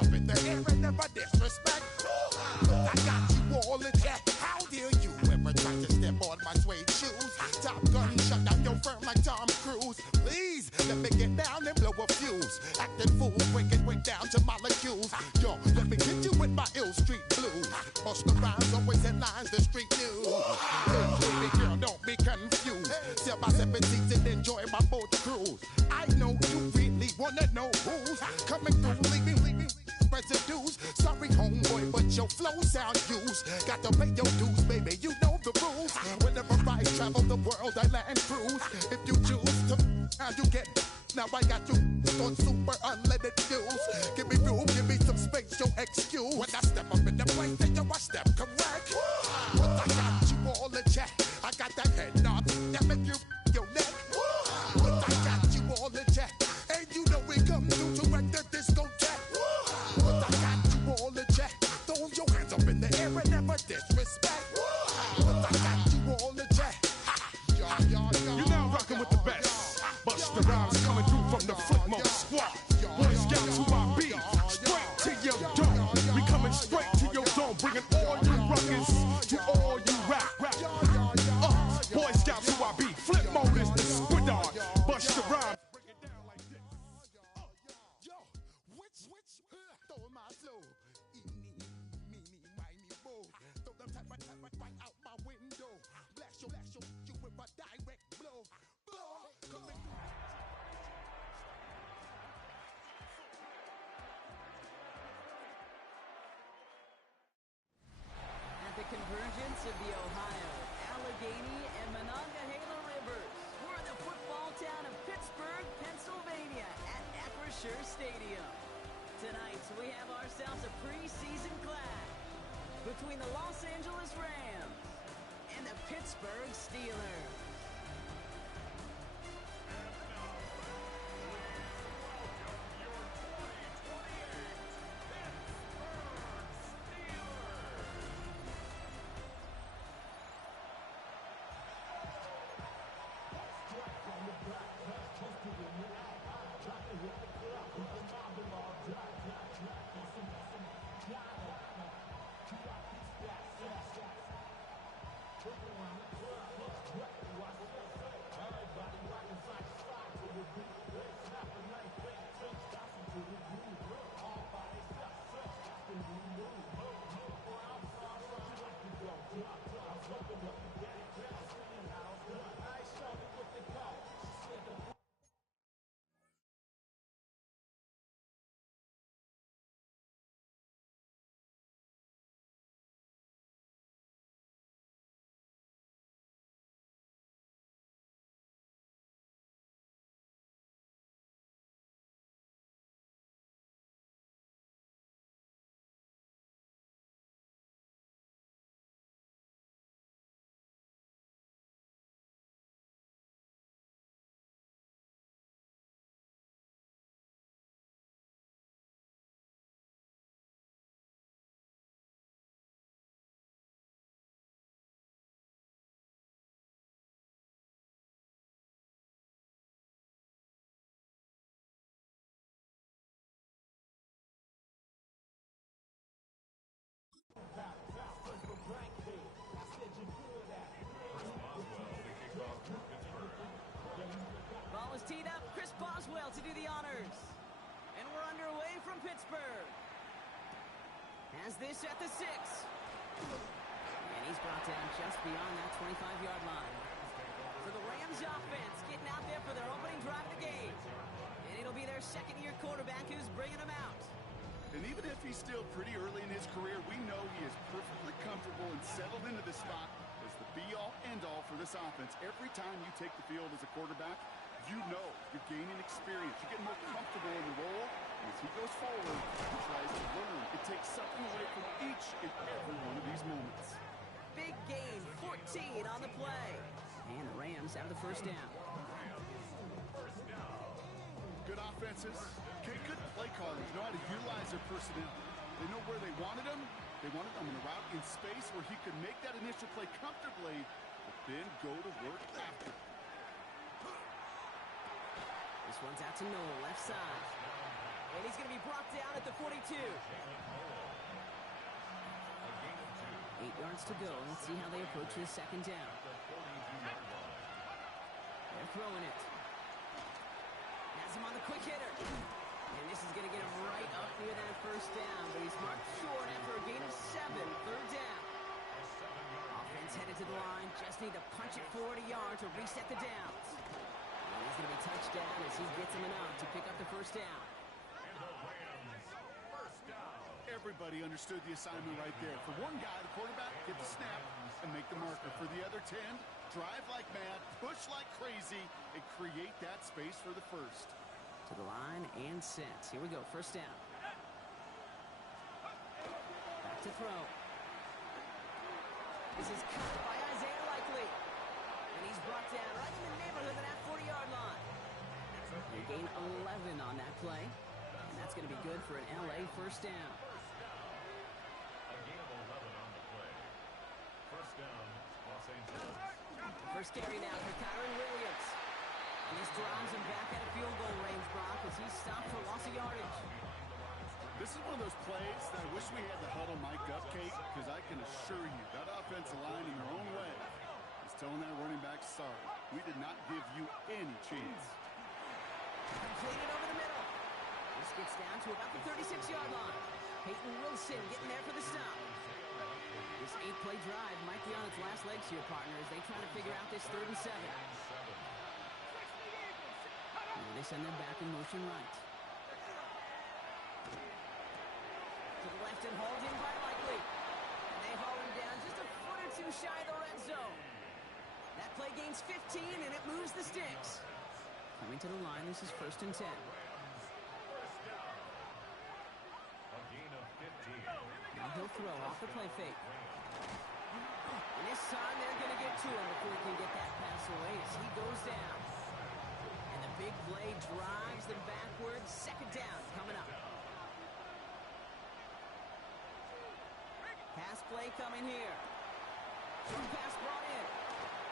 up in the air and never disrespect. I got you all in check. How dare you ever try to step on my suede shoes? Top Gun shut down your firm like Tom Cruise. Please let me get down and blow a fuse. Acting fool, breaking way down to molecules. Yo, let me hit you with my ill street blues. Bust the rhymes, always headlines, the street news. Baby girl, don't be confused. Sell my 17s and enjoy my boat cruise. I know you really wanna know who's coming through, leaving residues. Sorry, homeboy, but your flow sound used. Got to pay your dues, baby, you know the rules. Whenever I travel the world, I land cruise. If you choose to, how you get. Now I got you on super unleaded fuels. Give me room, give me some space, your excuse. When I step up in the place, then yo, I step correct. But I got you all in check. I got that head knob that make you your neck. But I got you all in check. And you know we come through to wreck the discotheque. But I got you all in check. Throw your hands up in the air and never disrespect. But I got you all in check. You're now rocking with the best. Busta Rhymes coming through from the Footmo squad. Boy Scouts who I be. Straight to your dome. We coming straight to your dome. Bringing all you ruckus to all you rap. Boy Scouts who I be. Flip mode is the squid dog. Busta Rhymes. Throw my flow. Throw them right out my window. Blast you with a direct blow. Coming through. At the convergence of the Ohio, Allegheny, and Monongahela rivers, we're in the football town of Pittsburgh, Pennsylvania at Acrisure Stadium. Tonight, we have ourselves a preseason clash between the Los Angeles Rams and the Pittsburgh Steelers. Ball is teed up. Chris Boswell to do the honors. And we're underway from Pittsburgh. Has this at the 6. And he's brought down just beyond that 25-yard line. So the Rams offense getting out there for their opening drive of the game. And it'll be their second-year quarterback who's bringing them out. And even if he's still pretty early in his career, we know he is perfectly comfortable and settled into the spot as the be-all, end-all for this offense. Every time you take the field as a quarterback, you know you're gaining experience. You're getting more comfortable in the role. And as he goes forward, he tries to learn. It takes something away from each and every one of these moments. Big gain, 14 on the play. And the Rams have the first down. Good offenses. Okay, good play callers. Know how to utilize their personnel. They know where they wanted him. They wanted him in a route in space where he could make that initial play comfortably, but then go to work after. This one's out to Noel, left side. And he's going to be brought down at the 42. 8 yards to go. Let's see how they approach this second down. They're throwing it. Has him on the quick hitter. And this is going to get him right up near that first down. But he's marked short after a gain of 7. Third down. Offense headed to the line. Just need to punch it forward a yard to reset the downs. And he's going to be touched down as he gets him enough to pick up the first down. Everybody understood the assignment right there. For one guy, the quarterback, get the snap and make the marker. For the other 10, drive like mad, push like crazy, and create that space for the first. To the line and set. Here we go. First down. Back to throw. This is caught by Isaiah Likely. And he's brought down right in the neighborhood of that 40-yard line. They gain 11 on that play. And that's going to be good for an LA first down. First carry now for Kyron Williams. And this drives him back out of field goal range, Brock, as he's stopped for loss of yardage. This is one of those plays that I wish we had the huddle mic'd up, Kate, because I can assure you that offensive line in their own way is telling that running back, sorry, we did not give you any chance. Completed over the middle. This gets down to about the 36-yard line. Peyton Wilson getting there for the stop. This 8-play drive might be on its last legs here, partner, as they try to figure out this 3rd and 7. Now they send them back in motion right. To the left and hauled in by Likely. And they haul him down just a foot or two shy of the red zone. That play gains 15, and it moves the sticks. Coming to the line, this is 1st and 10. Now he'll throw off the play fake. And this time they're going to get to him before he can get that pass away as he goes down. And the big play drives them backwards. Second down coming up. Pass play coming here. Short pass brought in.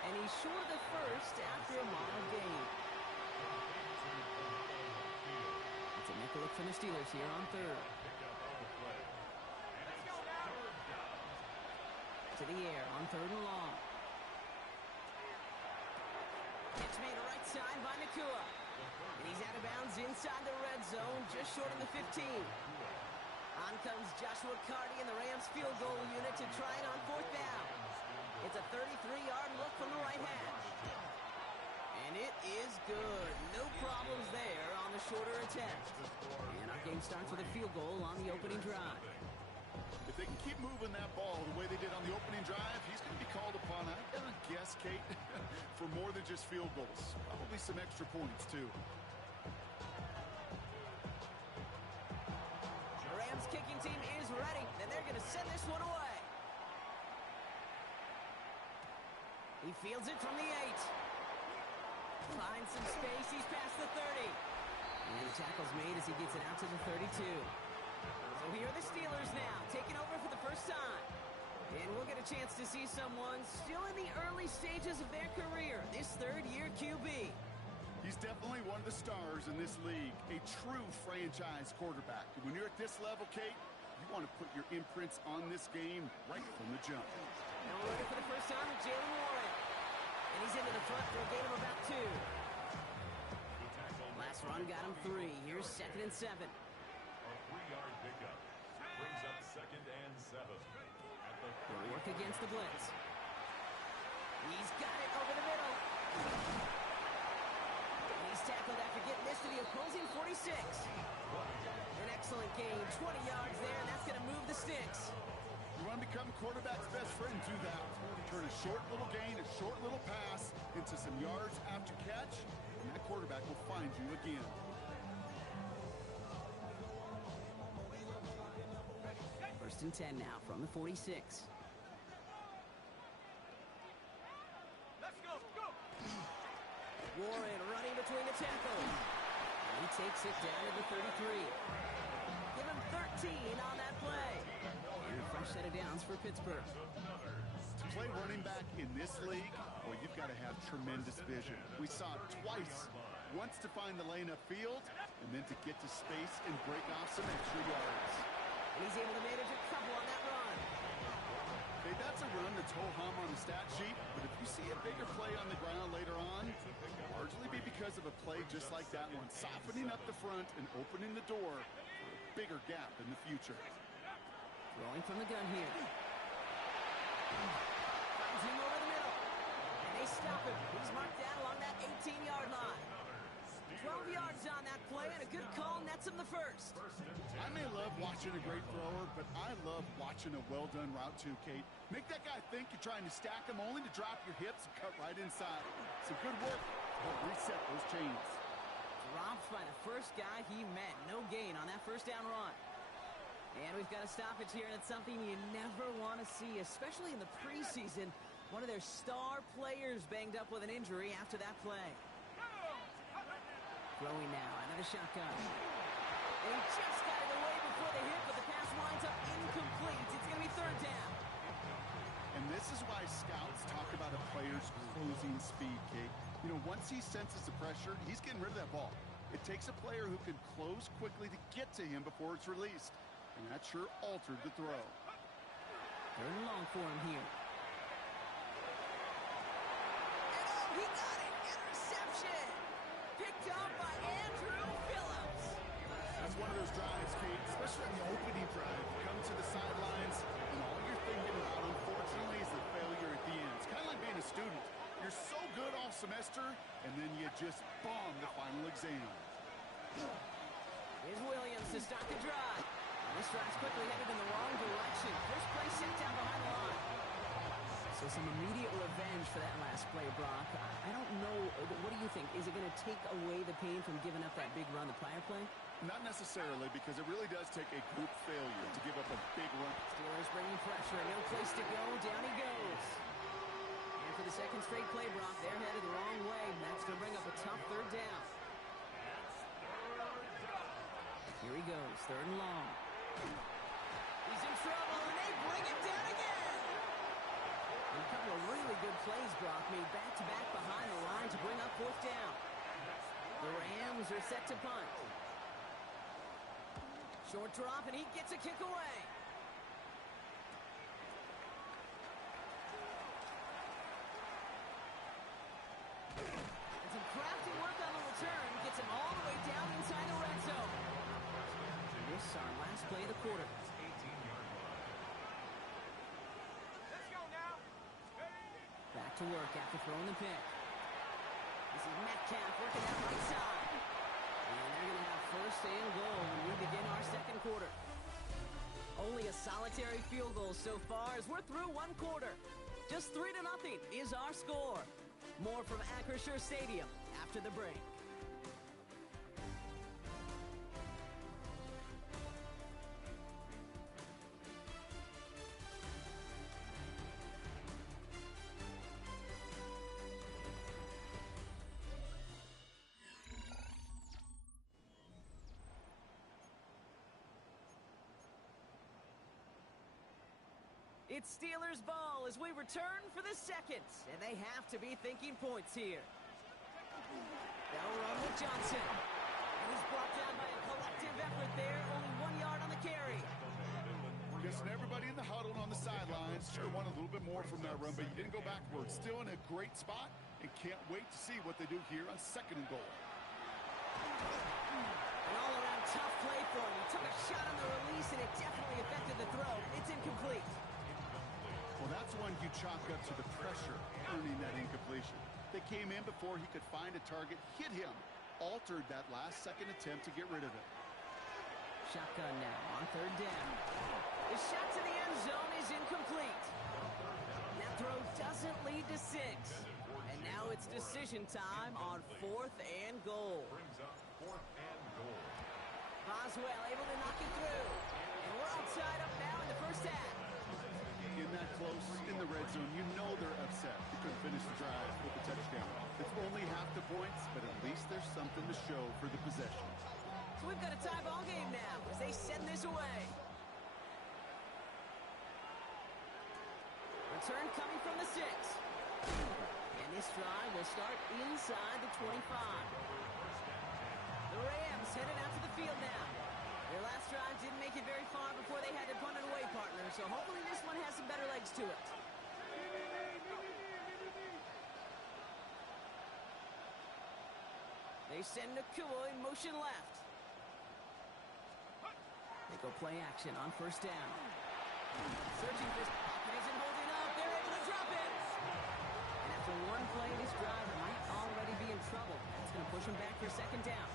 And he's short of the first after a mile gain. It's a nickel look for the Steelers here on 3rd. To the air on 3rd and long. Catch made right side by Nacua. And he's out of bounds inside the red zone, just short of the 15. On comes Joshua Carty and the Rams field goal unit to try it on 4th down. It's a 33-yard look from the right hash. And it is good. No problems there on the shorter attempt. And our game starts with a field goal on the opening drive. If they can keep moving that ball the way they did on the opening drive, he's going to be called upon, I'm going to guess, Kate, for more than just field goals. Probably some extra points, too. The Rams kicking team is ready, and they're going to send this one away. He fields it from the 8. Finds some space. He's past the 30. And the tackle's made as he gets it out to the 32. So here are the Steelers now, taking over for the first time. And we'll get a chance to see someone still in the early stages of their career, this 3rd-year QB. He's definitely one of the stars in this league, a true franchise quarterback. When you're at this level, Kate, you want to put your imprints on this game right from the jump. Now we're ready for the first time with Jaylen Warren. And he's into the front for a gain of about 2. Last run got him 3. Here's 2nd and 7. They'll work against the blitz. He's got it over the middle. And he's tackled after getting this to the opposing 46. An excellent gain, 20 yards there, and that's going to move the sticks. You want to become quarterback's best friend, do that. Turn a short little gain, a short little pass into some yards after catch, and that quarterback will find you again. First and 10 now from the 46. Let's go. Warren running between the tackles. And he takes it down to the 33. Give him 13 on that play. And a fresh set of downs for Pittsburgh. To play running back in this league, well, you've got to have tremendous vision. We saw it twice. Once to find the lane upfield, and then to get to space and break off some extra yards. And he's able to manage a couple on that run. Okay, that's a run that's ho-hum on the stat sheet, but if you see a bigger play on the ground later on, it'll largely be because of a play just like that one, softening up the front and opening the door for a bigger gap in the future. Throwing from the gun here. Finds him over the middle. And they stop him. He's marked down along that 18-yard line. 12 yards on that play, and a good call nets him the first. I may love watching a great thrower, but I love watching a well-done route too, Kate. Make that guy think you're trying to stack him only to drop your hips and cut right inside. Some good work to help reset those chains. Dropped by the first guy he met. No gain on that first down run. And we've got a stoppage here, and it's something you never want to see, especially in the preseason. One of their star players banged up with an injury after that play. Throwing now, another shotgun. And he just got it away before the hit, but the pass winds up incomplete. It's going to be third down. And this is why scouts talk about a player's closing speed, Kate. You know, once he senses the pressure, he's getting rid of that ball. It takes a player who can close quickly to get to him before it's released. And that sure altered the throw. Third and long for him here. And oh, he got it! Interception! Picked up by Andrew Phillips. That's one of those drives, Kate, especially on the opening drive. You come to the sidelines, and all you're thinking about, unfortunately, is the failure at the end. It's kind of like being a student. You're so good all semester, and then you just bomb the final exam. Here's Williams to start the drive. This drive's quickly headed in the wrong direction. First play set down behind the line. So some immediate revenge for that last play, Brock. I don't know. What do you think? Is it going to take away the pain from giving up that big run the prior play? Not necessarily, because it really does take a group failure to give up a big run. Steelers bringing pressure. No place to go. Down he goes. And for the second straight play, Brock, they're headed the wrong way. That's going to bring up a tough third down. Here he goes. Third and long. He's in trouble, and they bring him down again. A couple of really good plays, Brock, made back-to-back behind the line to bring up fourth down. The Rams are set to punt. Short drop, and he gets a kick away. And some crafty work on the return gets him all the way down inside the red zone. This is our last play of the quarter. Back to work after throwing the pick. This is Metcalf working that right side. And they're going to have first and goal when we begin our second quarter. Only a solitary field goal so far as we're through one quarter. Just 3-0 is our score. More from Acrisure Stadium after the break. It's Steelers ball as we return for the second, and they have to be thinking points here. They'll run with Johnson. And he's brought down by a collective effort there, only 1 yard on the carry. Guessing everybody in the huddle and on the sidelines sure want a little bit more from that run, but you didn't go backwards. Still in a great spot, and can't wait to see what they do here on second and goal. An all-around tough play for him. He took a shot on the release, and it definitely affected the throw. It's incomplete. Well, that's one you chalk up to the pressure earning that incompletion. They came in before he could find a target, hit him, altered that last-second attempt to get rid of it. Shotgun now on third down. The shot to the end zone is incomplete. That throw doesn't lead to 6. And now it's decision time on fourth and goal. Boswell able to knock it through. And we're outside up now in the first half. In that close, in the red zone, you know they're upset. They couldn't finish the drive with the touchdown. It's only half the points, but at least there's something to show for the possession. So we've got a tie ball game now as they send this away. Return coming from the 6. And this drive will start inside the 25. The Rams headed out to the field now. Their last drive didn't make it very far before they had to punt it away, partner, so hopefully this one has some better legs to it. They send Nakua in motion left. They go play action on first down. Searching for pocket isn't holding up. They're able to drop it. And after one play, this drive might already be in trouble. That's going to push them back for second down.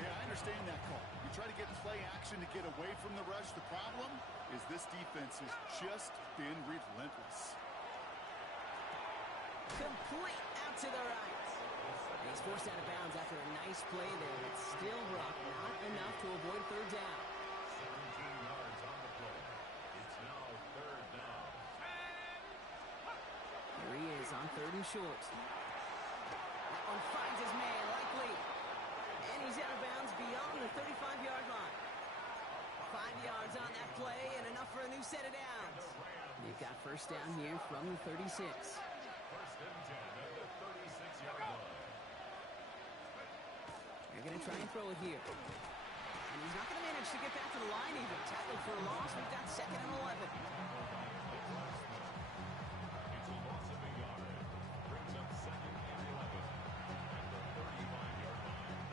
Yeah, I understand that call. You try to get play action to get away from the rush. The problem is this defense has just been relentless. Complete out to the right. And he's forced out of bounds after a nice play there. It's still Brock, not enough to avoid third down. 17 yards on the play. It's now third down. Here he is on third and short. That one finds his man, likely. And he's out of bounds beyond the 35-yard line. 5 yards on that play and enough for a new set of downs. They've got first down here from the 36. First and 10 at the 36-yard line. They're going to try and throw it here. And he's not going to manage to get back to the line even. Tackled for a loss. We've got second and 11. It's a loss of a yard. Brings up second and 11 at the 35-yard line.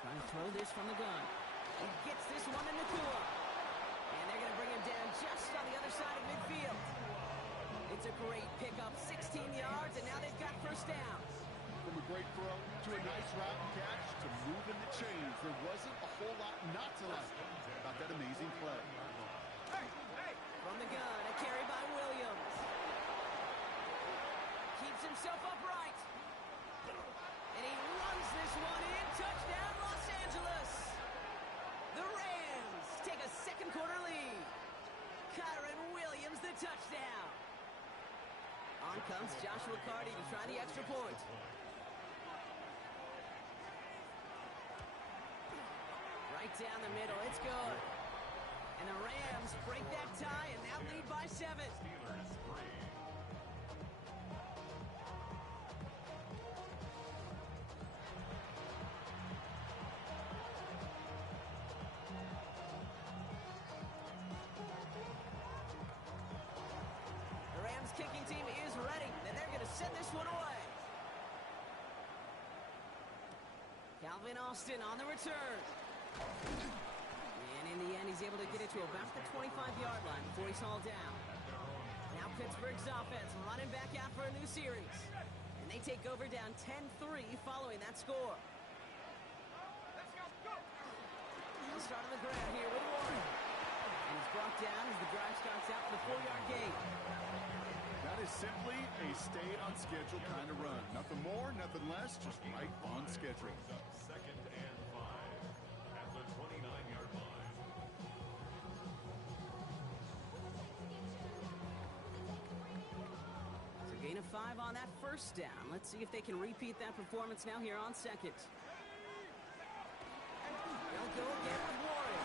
Trying to throw this from the gun. He gets this one in Nakua. And they're going to bring him down just on the other side of midfield. It's a great pickup, 16 yards, and now they've got first down. From a great throw to a nice route and catch to moving the chains. There wasn't a whole lot not to like about that amazing play. From the gun, a carry by Williams. Keeps himself upright. And he runs this one in. Touchdown, Los Angeles. The Rams take a second quarter lead. Kyron Williams, the touchdown. On comes Joshua Carty to try the extra point. Right down the middle, it's good. And the Rams break that tie and now lead by 7. Steelers 3. The Rams kicking team is ready, and they're going to send this one away. Calvin Austin on the return. And in the end, he's able to get it to about the 25-yard line before he's hauled down. Now Pittsburgh's offense running back out for a new series. And they take over down 10-3 following that score. They'll start on the ground here with Warren. And he's brought down as the drive starts out with a 4-yard gain. That is simply a stay on schedule kind of run. Nothing more, nothing less, just right on schedule. Second and 5 at the 29-yard line. So gain of 5 on that first down. Let's see if they can repeat that performance now here on second. They'll go again with Warren.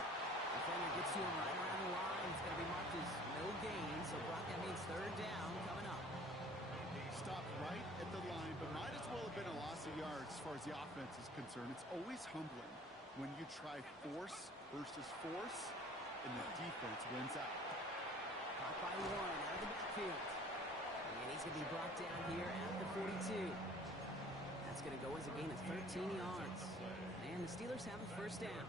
Defender gets to him right around the line. It's going to be marked as no gain. So Brock, that means third down coming up. Stopped right at the line, but might as well have been a loss of yards as far as the offense is concerned. It's always humbling when you try force versus force, and the defense wins out. Caught by Warren out of the backfield. And he's going to be brought down here at the 42. That's going to go as a gain of 13 yards. And the Steelers have a first down.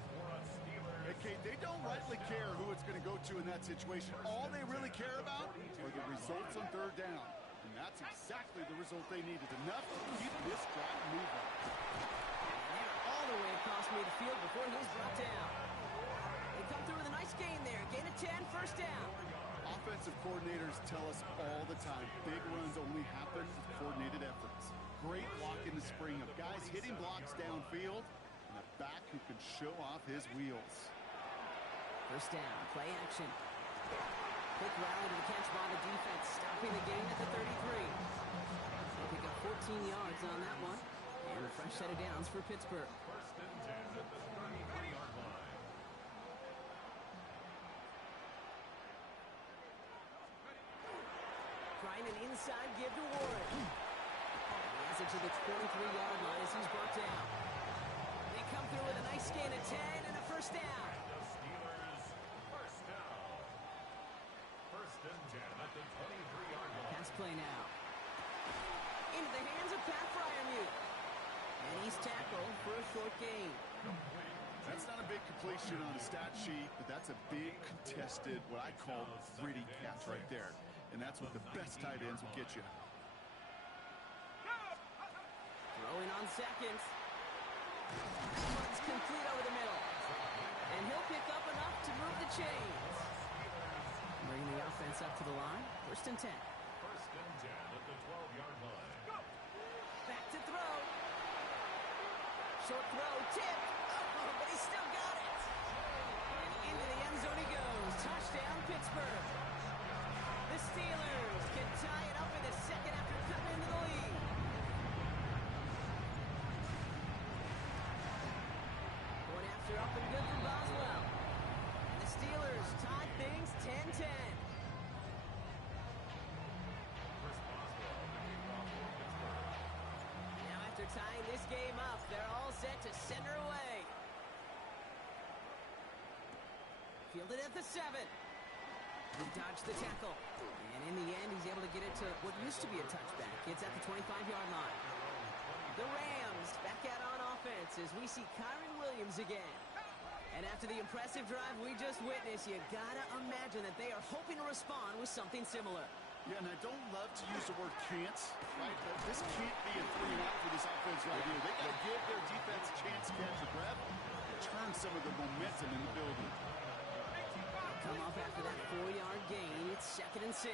Okay, they don't rightly care who it's going to go to in that situation. All they really care about are the results on third down. And that's exactly the result they needed. Enough to keep this drive moving. And they're all the way across midfield before he's brought down. They come through with a nice gain there. Gain of 10, first down. Offensive coordinators tell us all the time, big runs only happen with coordinated efforts. Great block in the spring of guys hitting blocks downfield and a back who can show off his wheels. First down, play action. Quick rally to the catch by the defense, stopping the game at the 33. They pick up 14 yards on that one. And a fresh set of downs for Pittsburgh. First and 10 at the 33-yard line. Trying an inside give to Warren. He has it to the 23-yard line as he's brought down. They come through with a nice gain of 10 and a first down. The Steelers, first down. First and 10 at the 23-yard line. Pass play now. Into the hands of Pat Freiermuth. And he's tackled for a short gain. That's not a big completion on a stat sheet, but that's a big contested, what I call gritty catch right there. And that's what the best tight ends will get you. Throwing on second. Runs complete over the middle. And he'll pick up enough to move the chains. Bringing the offense up to the line. First and 10. First and 10 at the 12-yard line. Back to throw. Short throw, tipped. Oh, but he still got it. And into the end zone he goes. Touchdown, Pittsburgh. The Steelers can tie it up in the second after cutting into the lead. Going after up and good from Boswell. And the Steelers tie things 10-10. Now after tying this game up, they're all set to center away. Fielded at the 7. He dodged the tackle. And in the end, he's able to get it to what used to be a touchback. It's at the 25-yard line. The Rams back out on offense as we see Kyren Williams again. And after the impressive drive we just witnessed, you gotta imagine that they are hoping to respond with something similar. Yeah, and I don't love to use the word can't, right? But this can't be a 3-and-out for this offense right here. They got to give their defense a chance to catch the breath and turn some of the momentum in the building. Come up after that 4-yard gain. It's second and 6. They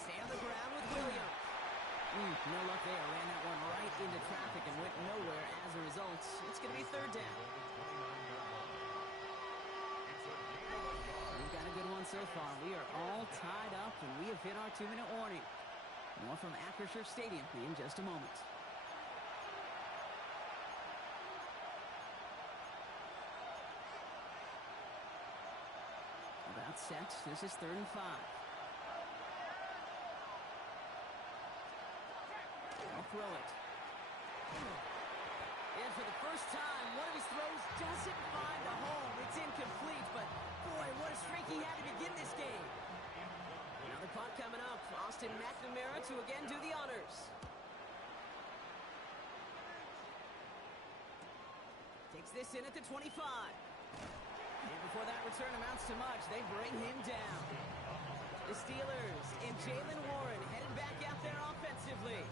stay on the ground with Williams. No luck there. Ran that one right into traffic and went nowhere as a result. It's going to be third down. We've got a good one so far. We are all tied up, and we have hit our 2-minute warning. More from Acrisure Stadium in just a moment. About set. This is 3rd and 5. I'll throw it. And for the first time, one of his throws doesn't find a home. It's incomplete, but boy, what a streak he had to begin this game. Now the punt coming up. Austin McNamara to again do the honors. Takes this in at the 25. And before that return amounts to much, they bring him down. The Steelers and Jaylen Warren headed back out there offensively.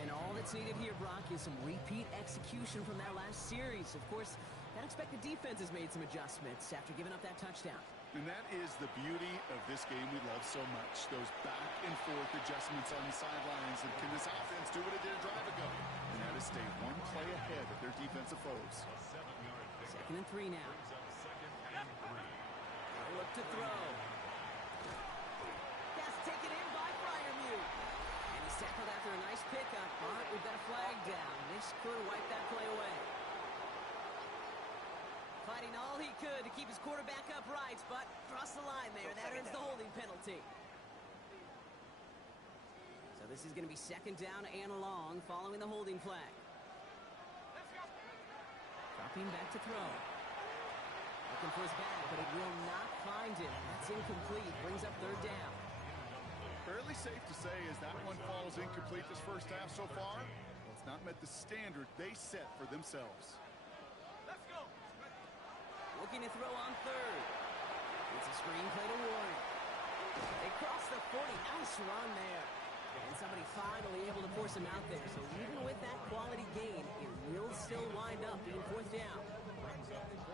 And all that's needed here, Brock, is some repeat execution from that last series. Of course, I expect the defense has made some adjustments after giving up that touchdown. And that is the beauty of this game we love so much. Those back and forth adjustments on the sidelines. And can this offense do what it did a drive ago? And that is stay one play ahead of their defensive foes. Second and 3 now. Look to throw. Pass taken in by Freiermuth. And he's tackled after a nice pickup. But we've got a flag down. This could wipe that play away. Fighting all he could to keep his quarterback upright, but crossed the line there. That earns the holding penalty. So this is going to be second down and long following the holding flag. Dropping back to throw. Looking for his back, but it will not find him. That's incomplete. Brings up third down. Fairly safe to say as that one falls incomplete this first half so far, well, it's not met the standard they set for themselves. Looking to throw on third. It's a screen play to Warren. They cross the 40. Nice run there. And somebody finally able to force him out there. So even with that quality gain, it will still wind up being fourth down.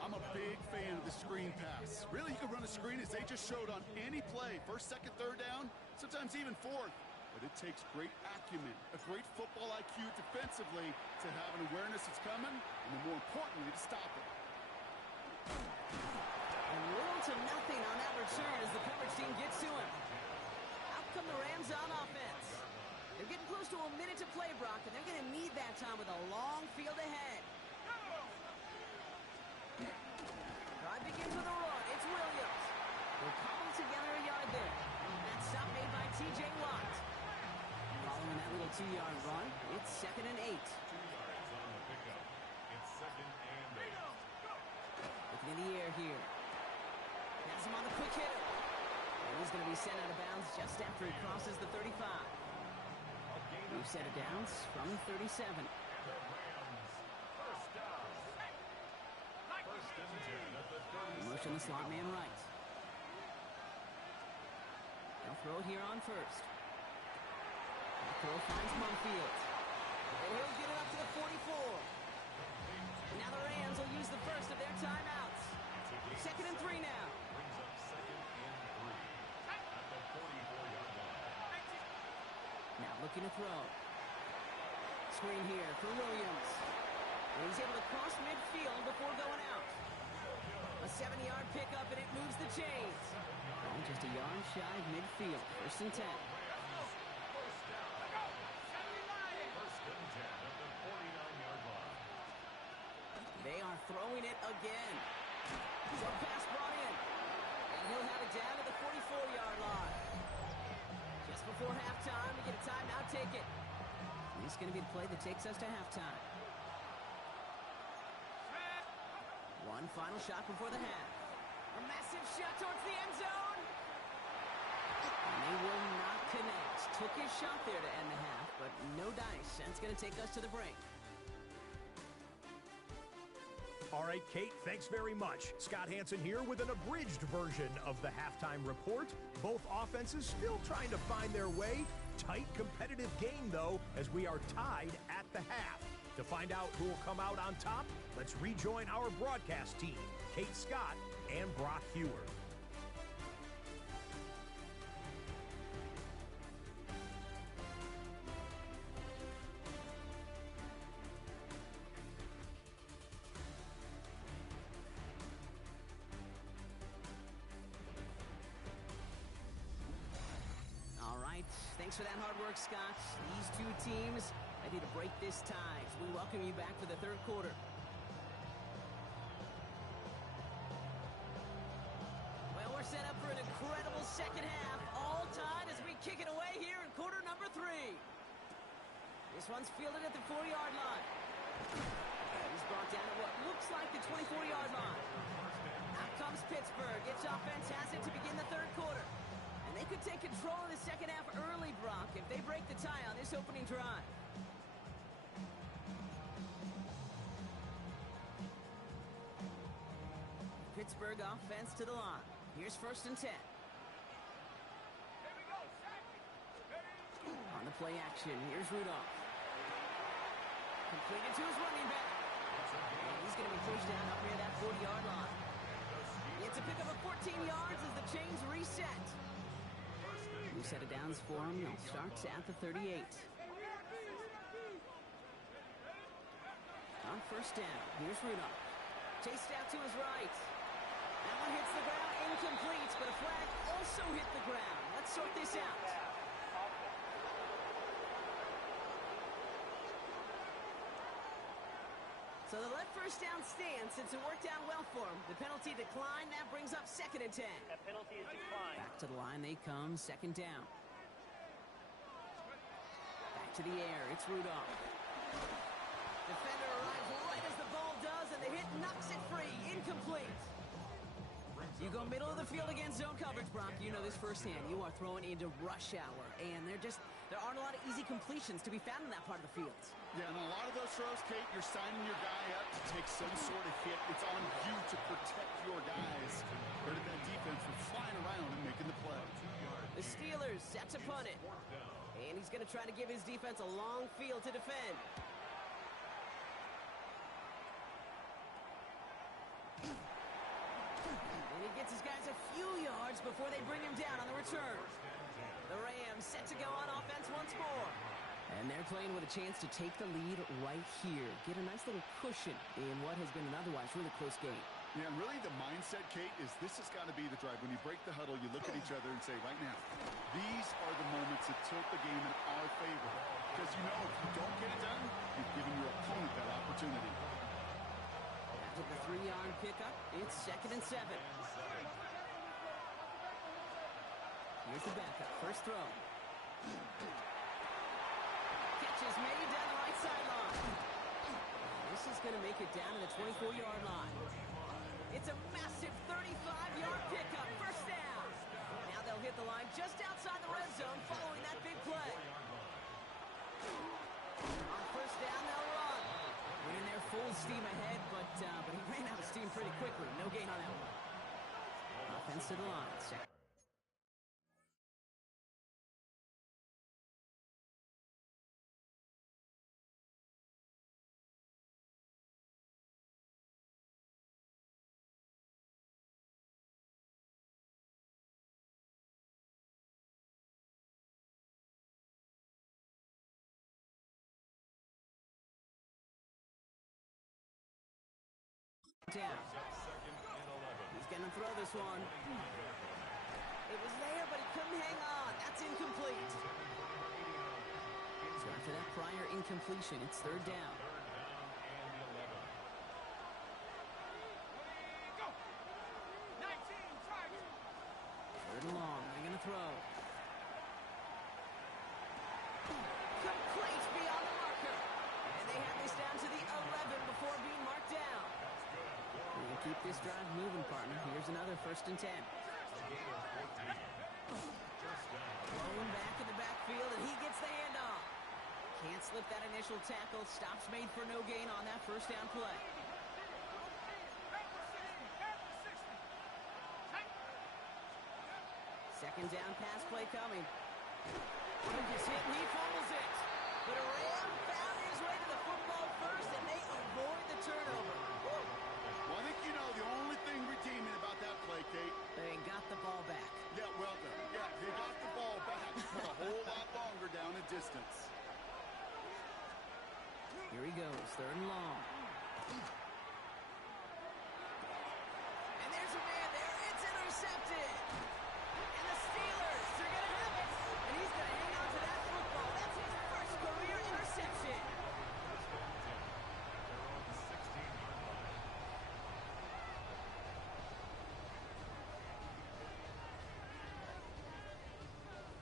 I'm a big fan of the screen pass. Really, you can run a screen as they just showed on any play. First, second, third down, sometimes even fourth. But it takes great acumen, a great football IQ defensively to have an awareness it's coming, and then more importantly, to stop it. And little to nothing on that return as the coverage team gets to him. Out come the Rams on offense. They're getting close to a minute to play, Brock, and they're going to need that time with a long field ahead. Drive begins with a run. It's Williams. They'll cobble together a yard there. That stop made by T.J. Watt. Following that little 2-yard run, it's 2nd and 8. 2 yards on the pickup. It's 2nd and 8. Looking in the air here. Has him on the quick hitter. And he's going to be sent out of bounds just after he crosses the 35. We've set it downs from the 37. The Rams, first down. First and 10 at the 37. Motion the slot man right. They'll throw it here on first. That throw finds Mumfield. And he'll get it up to the 44. Now the Rams will use the first of their timeouts. 2nd and 3 now. Brings up 2nd and 3 at the 44-yard line. Now looking to throw. Screen here for Williams. And he's able to cross midfield before going out. A 7-yard pickup, and it moves the chains. Only just a yard shy of midfield. 1st and 10. First down. First and 10 at the 49-yard line. They are throwing it again. Short pass brought in. And he'll have it down to the 44-yard line. Just before halftime, we get a timeout, take it. And this is going to be the play that takes us to halftime. One final shot before the half. A massive shot towards the end zone. And they will not connect. Took his shot there to end the half, but no dice. That's going to take us to the break. All right, Kate, thanks very much. Scott Hansen here with an abridged version of the halftime report. Both offenses still trying to find their way. Tight, competitive game, though, as we are tied at the half. To find out who will come out on top, let's rejoin our broadcast team, Kate Scott and Brock Hewer. All right, thanks for that hard work, Scott. These two teams ready to break this tie. So we welcome you back for the third quarter. Well, we're set up for an incredible second half. All tied as we kick it away here in quarter number 3. This one's fielded at the 4-yard line. He's brought down at what looks like the 24-yard line. Out comes Pittsburgh. Its offense has it to begin the third quarter. And they could take control of the second half early, Brock, if they break the tie on this opening drive. Pittsburgh offense to the line. Here's 1st and 10. On the play action, here's Rudolph. Completed to his running back. And he's going to be pushed down up near that 40-yard line. It's a pickup of 14 yards as the chains reset. New set of downs for him. It starts at the 38. On 1st down, here's Rudolph. Chased out to his right. That one hits the ground, incomplete, but a flag also hit the ground. Let's sort this out. So they let 1st down stand since it worked out well for him. The penalty declined. That brings up 2nd and 10. That penalty is declined. Back to the line they come. 2nd down. Back to the air. It's Rudolph. Defender arrives right as the ball does, and the hit knocks it free. Incomplete. You go middle of the field against zone coverage, Brock. You know this firsthand. You are throwing into rush hour, and there aren't a lot of easy completions to be found in that part of the field. Yeah, and a lot of those throws, Kate, you're signing your guy up to take some sort of hit. It's on you to protect your guys. Where that defense was flying around and making the play. The Steelers set to punt it. And he's going to try to give his defense a long field to defend. And he gets his guys a few yards before they bring him down on the return. The Rams set to go on offense once more. And they're playing with a chance to take the lead right here. Get a nice little cushion in what has been an otherwise really close game. Yeah, and really the mindset, Kate, is this has got to be the drive. When you break the huddle, you look at each other and say, right now, these are the moments that tilt the game in our favor. Because you know if you don't get it done, you've given your opponent that opportunity. After the 3-yard pickup, it's 2nd and 7. Here's the backup. First throw. Catch is made down the right sideline. This is going to make it down to the 24-yard line. It's a massive 35-yard pickup. First down. Now they'll hit the line just outside the red zone following that big play. On first down, they'll run. Went in there full steam ahead, but he ran out of steam pretty quickly. No gain on that one. Offense to the line. Second. Down. He's going to throw this one. It was there, but he couldn't hang on. That's incomplete. So after that prior incompletion, it's 3rd down. Third and long. They're going to throw. Complete beyond the marker. And they have this down to the 11 before being marked down. We'll keep this drive moving, partner. Here's another 1st and 10. Thrown back in the backfield, and he gets the handoff. Can't slip that initial tackle. Stops made for no gain on that first down play. Second down pass play coming. He gets hit, and he fumbles it. But Aram found his way to the football first, and they avoid the turnover. Woo. Well, I think you know the only thing redeeming about that play, Kate. They got the ball back. Yeah, well done. Yeah, they got the ball back, but a whole lot longer down in distance. Here he goes, 3rd and long. And there's a man there. It's intercepted. And the Steelers, they're going to have it. And he's going to hang on to that football. That's his first career interception.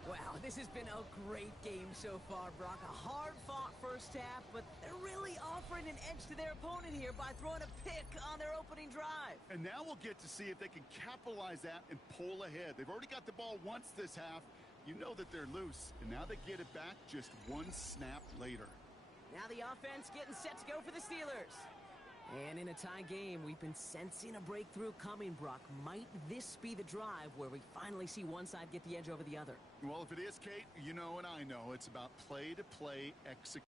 Wow, this has been a great game so far, Brock. A hard-fought first half, but they're really offering an edge to their opponent here by throwing a pick on their opening drive. And now we'll get to see if they can capitalize that and pull ahead. They've already got the ball once this half. You know that they're loose, and now they get it back just one snap later. Now the offense getting set to go for the Steelers. And in a tie game, we've been sensing a breakthrough coming, Brock. Might this be the drive where we finally see one side get the edge over the other? Well, if it is, Kate, you know and I know it's about play-to-play execution.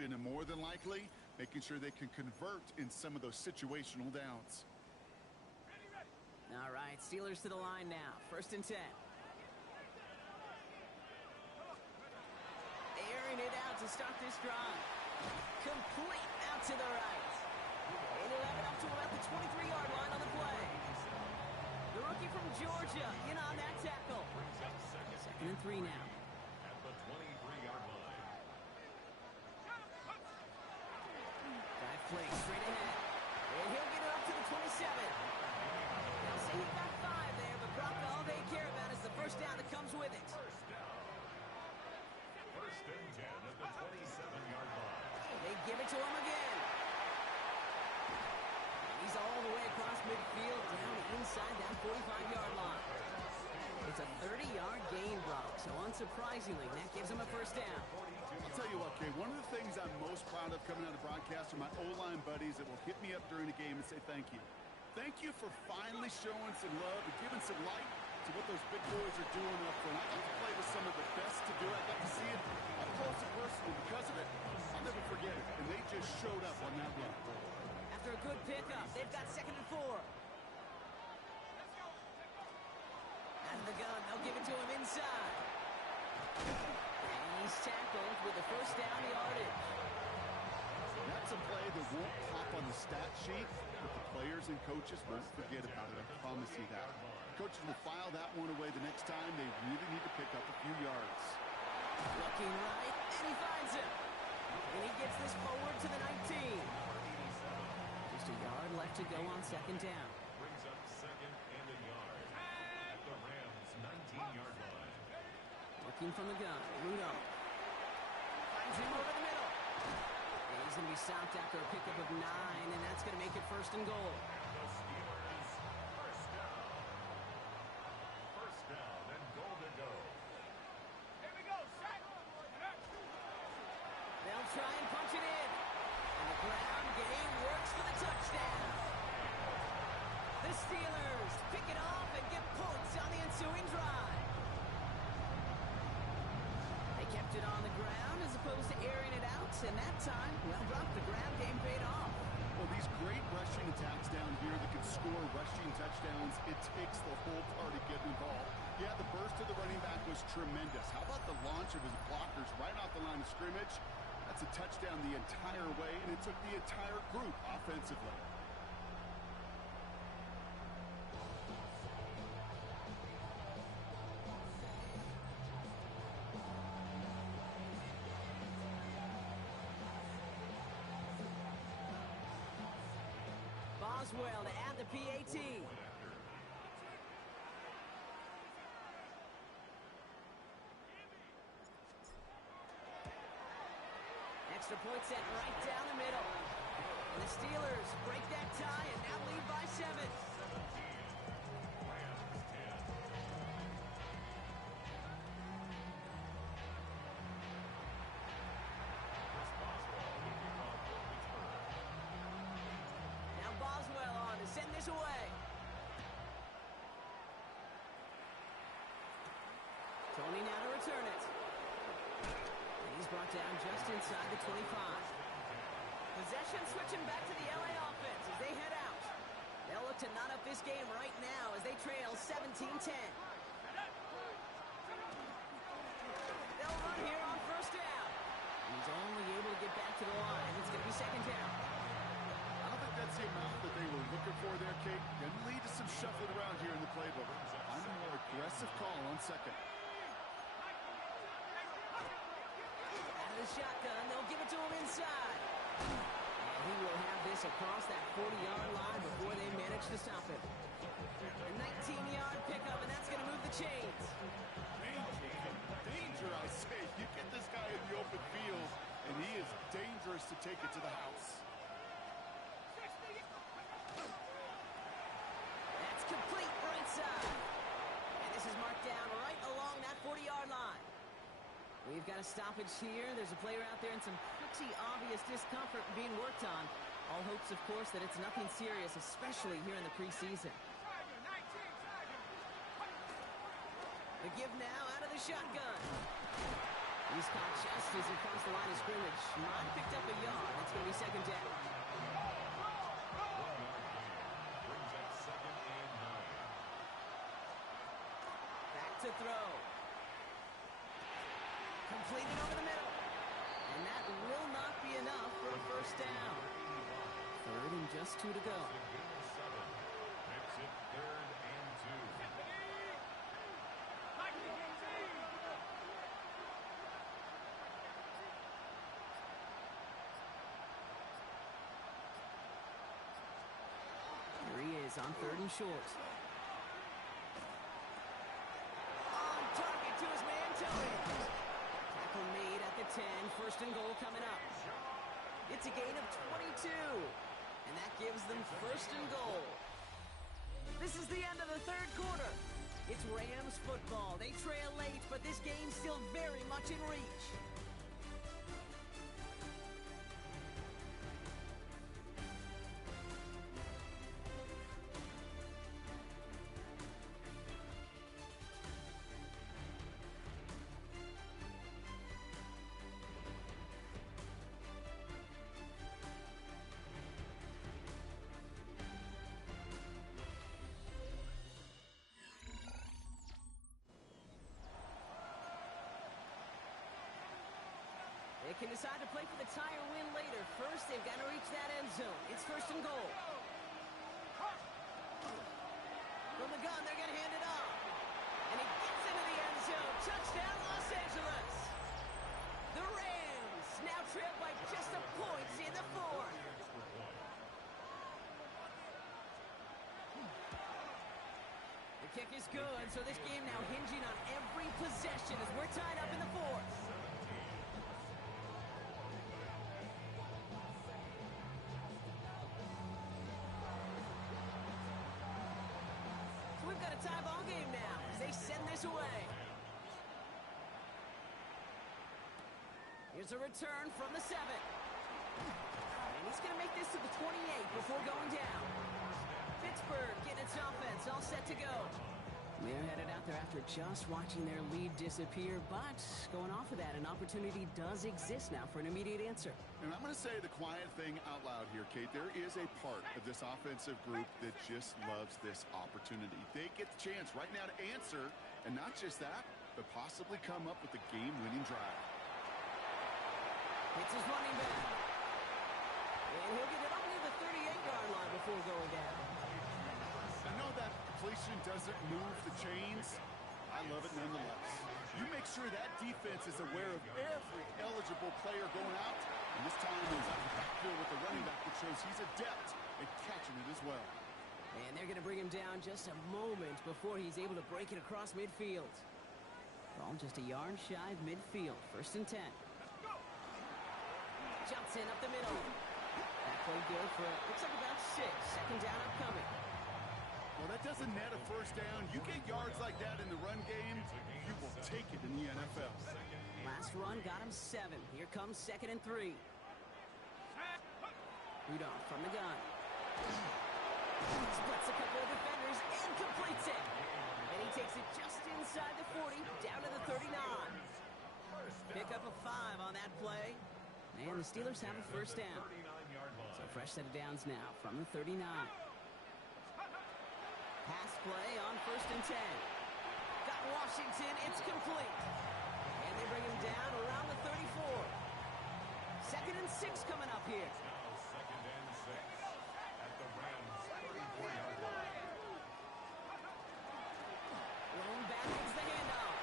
And more than likely, making sure they can convert in some of those situational downs. All right, Steelers to the line now. 1st and 10. Airing it out to start this drive. Complete out to the right. And he'll have it up to about the 23-yard line on the play. The rookie from Georgia in on that tackle. 2nd and 3 now. At the 23-yard line. Dive play straight ahead. And he'll get it up to the 27. They'll say he got 5 there, but Brock, all they care about is the first down that comes with it. First down. 1st and 10 at the 27-yard line. They give it to him again. And he's all the way across midfield down inside that 45-yard line. It's a 30-yard gain, Brock, so unsurprisingly, that gives him a first down. I'll tell you what, Kay, one of the things I'm most proud of coming out of broadcast are my O-line buddies that will hit me up during the game and say thank you. Thank you for finally showing some love and giving some light to what those big boys are doing up front. I got to play with some of the best to do it. I got to see it up close and personal. Because of it, I'll never forget it. And they just showed up on that run. After a good pickup, they've got 2nd and 4. Out of the gun, they'll give it to him inside. And he's tackled with the first down yardage. That's a play that won't pop on the stat sheet, but the players and coaches won't forget about it. I promise you that. Coaches will file that one away the next time they really need to pick up a few yards. Looking right, and he finds him. And he gets this forward to the 19. Just a yard left to go on 2nd down. Brings up 2nd and a yard. At the Rams' 19-yard line. Looking from the gun, Rudolph. Finds him over the middle. And he's going to be stopped after a pickup of 9, and that's going to make it 1st and goal. The Steelers, first down. First down and goal to go. They'll try and punch it in. And the ground game works for the touchdown. The Steelers pick it off and get points on the ensuing drive. They kept it on the ground as opposed to airing it out, and that time, well, Brock, the ground game paid off. Well, these great rushing attacks down here that can score rushing touchdowns, it takes the whole party getting involved. Yeah, the burst of the running back was tremendous. How about the launch of his blockers right off the line of scrimmage? That's a touchdown the entire way, and it took the entire group offensively. Boswell to add the PAT. Extra point set right down the middle. And the Steelers break that tie and now lead by 7. Now Boswell on to send this away. Tony now to return it. He's brought down just inside the 25. Possession switching back to the LA offense as they head out. They'll look to knot up this game right now as they trail 17-10. They'll run here on 1st down. He's only able to get back to the line. It's going to be 2nd down. I don't think that's the amount that they were looking for there, Kate. Going to lead to some shuffling around here in the playbook. Find a more aggressive call on 2nd. The shotgun, they'll give it to him inside. And he will have this across that 40-yard line before they manage to stop it. A 19-yard pickup, and that's going to move the chains. Danger, I say. You get this guy in the open field, and he is dangerous to take it to the house. That's complete right side. And this is marked down right along that 40-yard line. We've got a stoppage here. There's a player out there in some pretty obvious discomfort being worked on. All hopes, of course, that it's nothing serious, especially here in the preseason. The give now out of the shotgun. He's caught just as he comes the line of scrimmage. Mott picked up a yard. It's going to be 2nd down. Brings up 2nd and 9. to throw. Completed over the middle. And that will not be enough for a first down. Third and just 2 to go. Makes it 3rd and 2. Here he is on 3rd and short. On target to his man, Tony. Tackle made at the 10. 1st and goal coming up. It's a gain of 22. And that gives them 1st and goal. This is the end of the 3rd quarter. It's Rams football. They trail late, but this game's still very much in reach. They can decide to play for the tie or win later. First, they've got to reach that end zone. It's 1st and goal. From the gun, they're going to hand it off. And he gets into the end zone. Touchdown, Los Angeles. The Rams now trail by just a point in the 4th. The kick is good, so this game now hinging on every possession as we're tied up in the 4th. We've got a tie ball game now as they send this away. Here's a return from the 7. And he's going to make this to the 28 before going down. Pittsburgh getting its offense all set to go. They're headed out there after just watching their lead disappear, but going off of that, an opportunity does exist now for an immediate answer. And I'm going to say the quiet thing out loud here, Kate. There is a part of this offensive group that just loves this opportunity. They get the chance right now to answer, and not just that, but possibly come up with a game-winning drive. It's his running back. And he'll get it up near the 38-yard line before going down. I know that completion doesn't move the chains. I love it nonetheless. You make sure that defense is aware of every eligible player going out. And this time he's out of the backfield with the running back that shows he's adept at catching it as well. And they're going to bring him down just a moment before he's able to break it across midfield. Ball just a yard shy of midfield. 1st and 10. Jumps in up the middle. That played good for, looks like about 6. 2nd down upcoming. Well, that doesn't net a first down. You get yards like that in the run game, you will take it in the NFL. Last run got him 7. Here comes 2nd and 3. Rudolph from the gun. Splits a couple of defenders and completes it. And he takes it just inside the 40, down to the 39. Pick up a 5 on that play. And the Steelers have a first down. So fresh set of downs now from the 39. Pass play on 1st and 10. Got Washington, it's complete. And they bring him down around the 34. 2nd and 6 coming up here. Now 2nd and 6 at the Rams 34-yard line. Rolling back gets the handoff.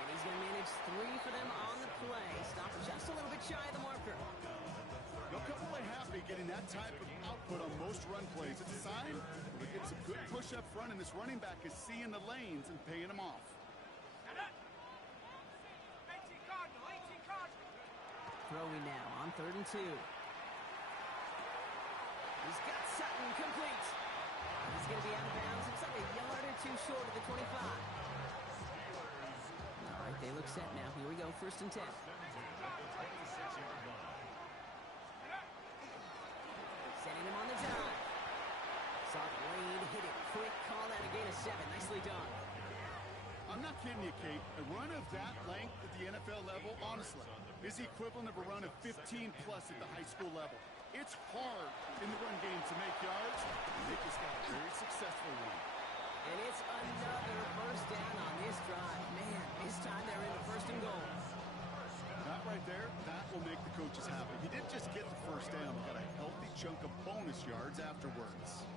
And he's going to manage 3 for them on the play. Stops just a little bit shy of the marker. They'll come away happy getting that type of output on most run plays. It's a sign they get some good push up front, and this running back is seeing the lanes and paying them off. Throwing now on 3rd and 2. He's got Sutton complete. He's going to be out of bounds. Looks like a yard or 2 short of the 25. All right, they look set now. Here we go, 1st and 10. Setting him on the dive. Saw the lane, hit it quick, call that a gain of 7. Nicely done. I'm not kidding you, Kate. A run of that length at the NFL level, honestly, is the equivalent of a run of 15-plus at the high school level. It's hard in the run game to make yards, and they just got a very successful one. And it's another first down on this drive. Man, this time they're in the first and goal. That right there, that will make the coaches happy. He didn't just get the first down, he got a healthy chunk of bonus yards afterwards.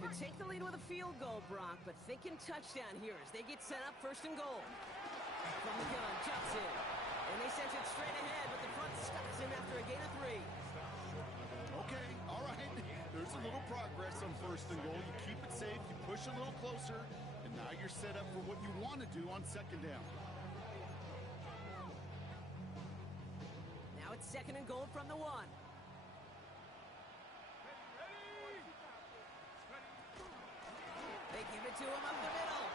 Could take the lead with a field goal, Brock, but thinking touchdown here as they get set up first and goal. From the gun, jumps in. And they send it straight ahead, but the front stops him after a gain of 3. Okay, all right. There's a little progress on first and goal. You keep it safe, you push a little closer, and now you're set up for what you want to do on second down. Now it's second and goal from the 1. They give it to him up the middle.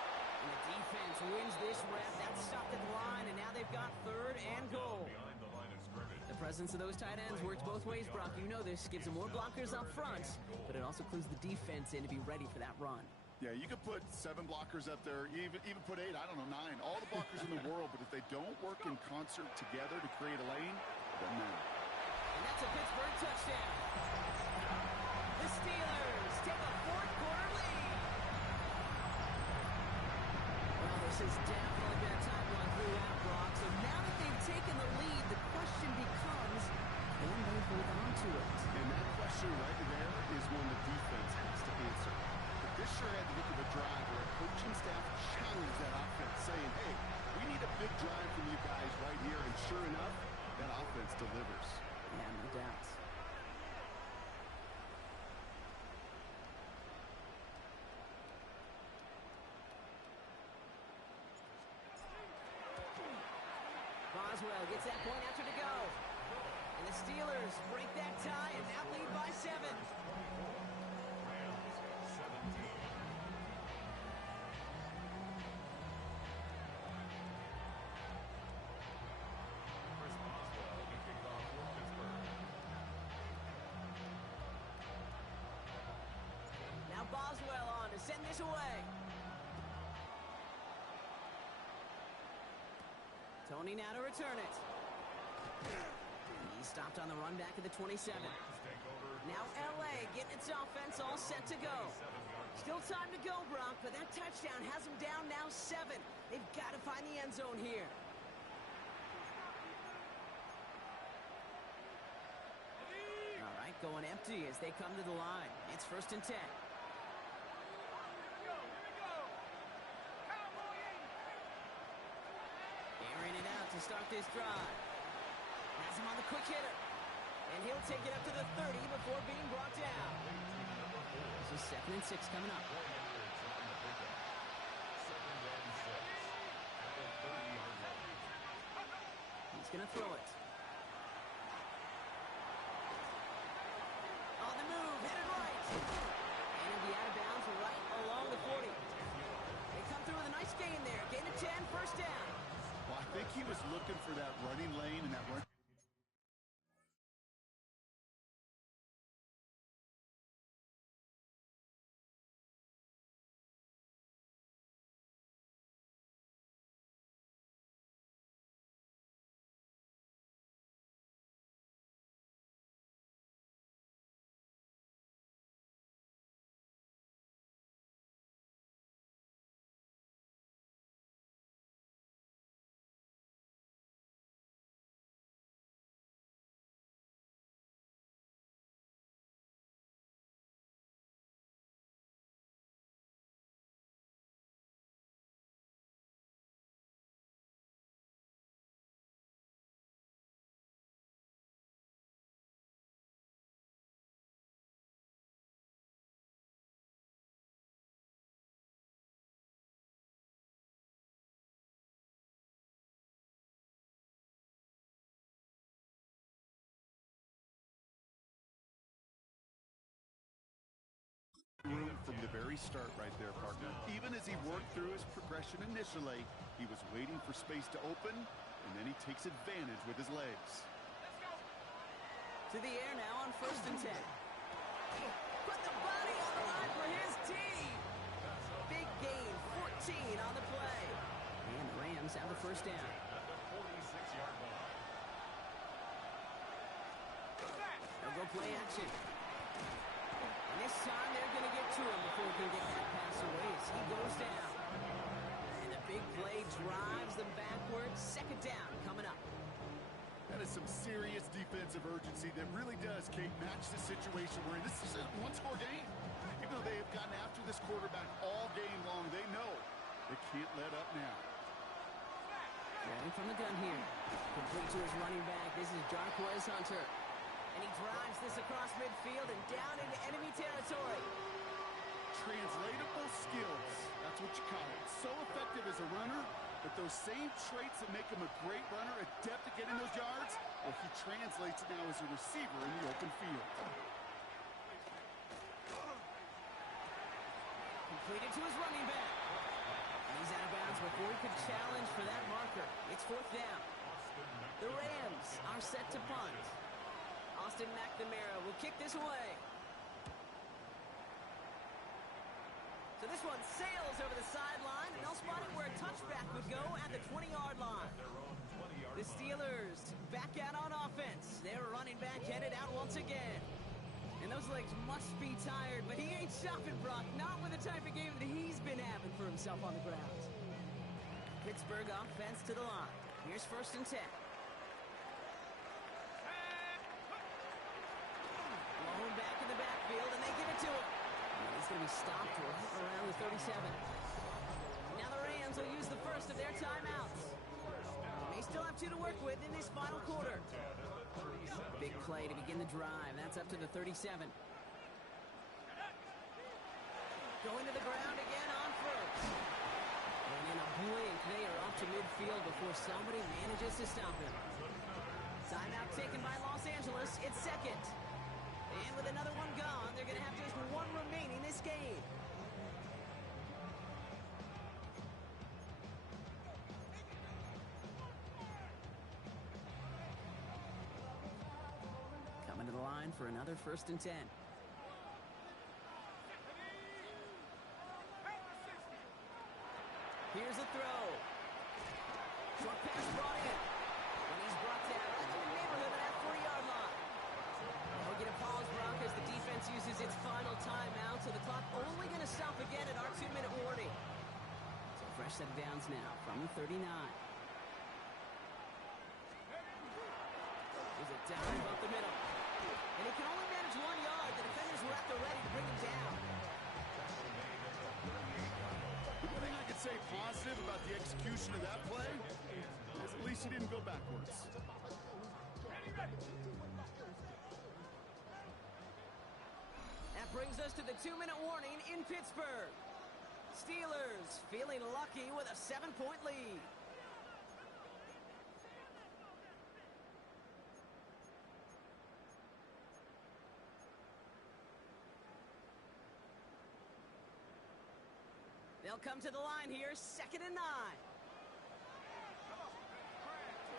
And the defense wins this rep. That's stopped at the line, and now they've got third and goal. Behind the line of scrimmage. The presence of those tight ends works both ways, Brock. You know this. Gives them more blockers up front, but it also clues the defense in to be ready for that run. Yeah, you could put 7 blockers up there, even put 8, I don't know, 9. All the blockers in the world, but if they don't work in concert together to create a lane, it doesn't matter. And that's a Pittsburgh touchdown. The Steelers take a fourth-quarter lead. Well, this has definitely been a tight one throughout, Brock. So now that they've taken the lead, the question becomes, can they hold on to it? And that question right there is one the defense has to answer. But this sure had the look of a drive where a coaching staff challenged that offense, saying, hey, we need a big drive from you guys right here. And sure enough, that offense delivers. Yeah, no doubt. Boswell gets that point after to go. And the Steelers break that tie and now lead by 7. Chris Boswell to kick off for Pittsburgh. Now Boswell on to send this away. Tony now to return it. He's stopped on the run back at the 27. Now LA getting its offense all set to go. Still time to go, Brock, but that touchdown has them down now 7. They've got to find the end zone here. All right, going empty as they come to the line. It's first and 10. Airing it out to start this drive. Has him on the quick hitter. And he'll take it up to the 30 before being brought down. This is second and 6 coming up. He's going to throw it. On the move, headed right. And he'll be out of bounds right along the 40. They come through with a nice gain there. Gain of 10, first down. Well, I think he was looking for that running lane and that run. Room from the very start right there, partner. Even as he worked through his progression initially, he was waiting for space to open, and then he takes advantage with his legs. To the air now on first and 10. Put the body on the line for his team. Big gain, 14 on the play. And the Steelers have the first down. At the 46-yard line. They'll go play action. And this time they're going to get to him before he can get that pass away as he goes down. And the big play drives them backwards. Second down coming up. That is some serious defensive urgency that really does, Kate, match the situation we're in. This is a one-score game. Even though they have gotten after this quarterback all game long, they know they can't let up now. Rolling from the gun here. Complete to his running back. This is Jarquez Hunter. And he drives this across midfield and down into enemy territory. Translatable skills. That's what you call it. So effective as a runner, but those same traits that make him a great runner, adept at getting those yards, well, he translates it now as a receiver in the open field. Completed to his running back. And he's out of bounds before he could challenge for that marker. It's fourth down. The Rams are set to punt. Austin McNamara will kick this away. So this one sails over the sideline, and they'll spot it where a touchback would go at the 20-yard line. The Steelers back out on offense. Their running back headed out once again. And those legs must be tired, but he ain't stopping, Brock. Not with the type of game that he's been having for himself on the ground. Pittsburgh offense to the line. Here's 1st and 10. Blown back in the backfield, and they give it to him. And he's going to be stopped right around the 37. Now the Rams will use the first of their timeouts. They still have 2 to work with in this final quarter. Big play to begin the drive. That's up to the 37. Going to the ground again on first. And in a blink, they are up to midfield before somebody manages to stop him. Timeout taken by Los Angeles. It's second. And with another one gone, they're going to have just one remaining this game. Coming to the line for another 1st and 10. Here's a throw. Short pass brought in. And he's brought down in the neighborhood of that 40-yard line. We'll get a pause, Brock, as the defense uses its final timeout, so the clock only going to stop again at our 2-minute warning. So fresh set of downs now from the 39. There's a dive up the middle. And he can only manage 1 yard. The defenders were at the ready to bring him down. The one thing I could say positive about the execution of that play is at least he didn't go backwards. That brings us to the 2-minute warning in Pittsburgh. Steelers feeling lucky with a 7-point lead. They'll come to the line here, 2nd and 9.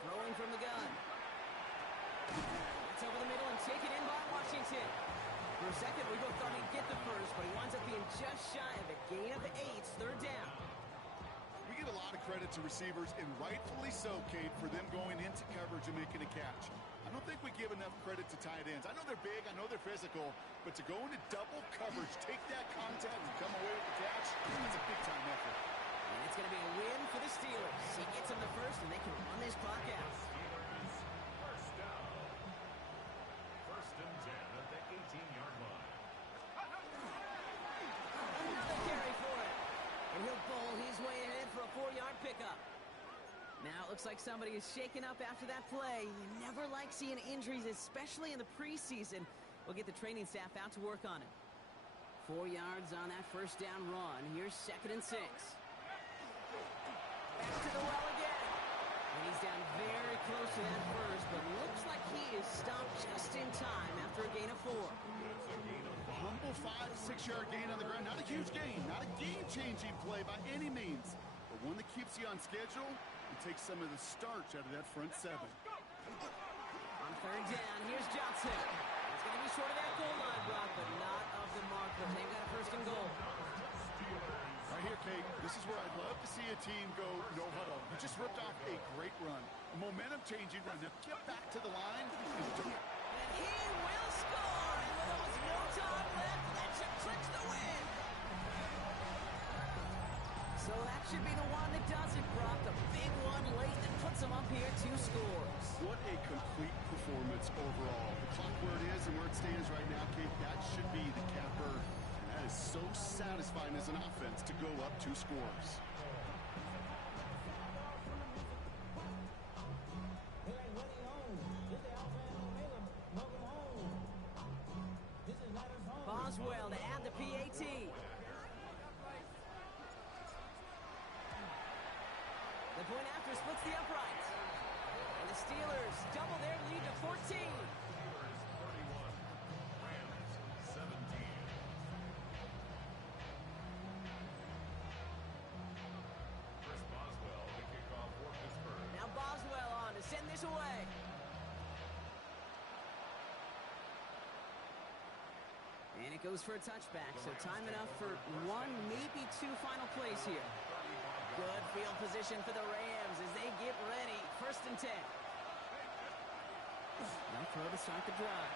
Throwing from the gun. It's over the middle and taken in by Washington. For a second, we both thought he'd get the first, but he winds up being just shy of a gain of 8, 3rd down. We give a lot of credit to receivers, and rightfully so, Kate, for them going into coverage and making a catch. I don't think we give enough credit to tight ends. I know they're big, I know they're physical, but to go into double coverage, take that contact, and come away with the catch, that's a big-time effort. And it's going to be a win for the Steelers. He gets them the first, and they can run this clock out. First down. 1st and 10 at the 18-yard line. Another carry for it. And he'll bowl his way ahead for a 4-yard pickup. Now it looks like somebody is shaken up after that play. You never like seeing injuries, especially in the preseason. We'll get the training staff out to work on it. 4 yards on that 1st down run. Here's 2nd and 6. Back to the well again. And he's down very close to that first, but looks like he is stopped just in time after a gain of 4. A humble 5 to 6 yard gain on the ground. Not a huge gain, not a game-changing play by any means, but one that keeps you on schedule and takes some of the starch out of that front 7. On 3rd down, here's Johnson. It's going to be short of that goal line, Brock, but not of the marker. They've got a 1st and goal. Right here, Kate, This is where I'd love to see a team go no huddle. You just ripped off a great run. A momentum-changing run. Now get back to the line. And he will score! And with almost no time left, that should clinch the win! So that should be the one that does it, Brock. A big one late that puts him up here 2 scores. What a complete performance overall. The clock where it is and where it stands right now, Kate, that should be the capper. And that is so satisfying as an offense to go up 2 scores. Boswell to add the PAT. The point after splits the uprights. And the Steelers double their lead to 14. Steelers 31, Rams 17. Chris Boswell, the kickoff for Pittsburgh. Now Boswell on to send this away. And it goes for a touchback, so time enough for 1, maybe 2 final plays here. Good field position for the Rams as they get ready. 1st and 10. No throw to start the drive.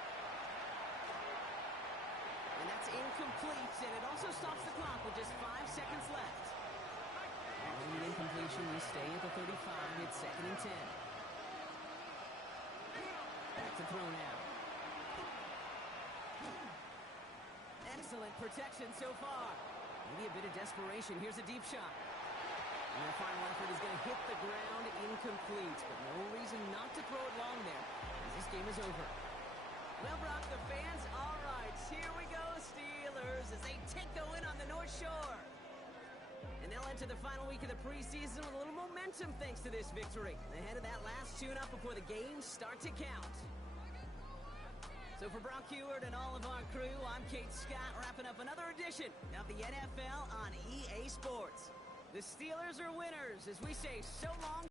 And that's incomplete, and it also stops the clock with just 5 seconds left. Following the incompletion, we stay at the 35. It's 2nd and 10. Back to throw now. Excellent protection so far. Maybe a bit of desperation. Here's a deep shot. And their final effort is going to hit the ground incomplete, but no reason not to throw it long there, as this game is over. Well, Brock, the fans, all right, here we go, Steelers, as they take the win on the North Shore. And they'll enter the final week of the preseason with a little momentum thanks to this victory, ahead of that last tune-up before the games start to count. So for Brock Huard and all of our crew, I'm Kate Scott, wrapping up another edition of the NFL on EA Sports. The Steelers are winners as we say so long.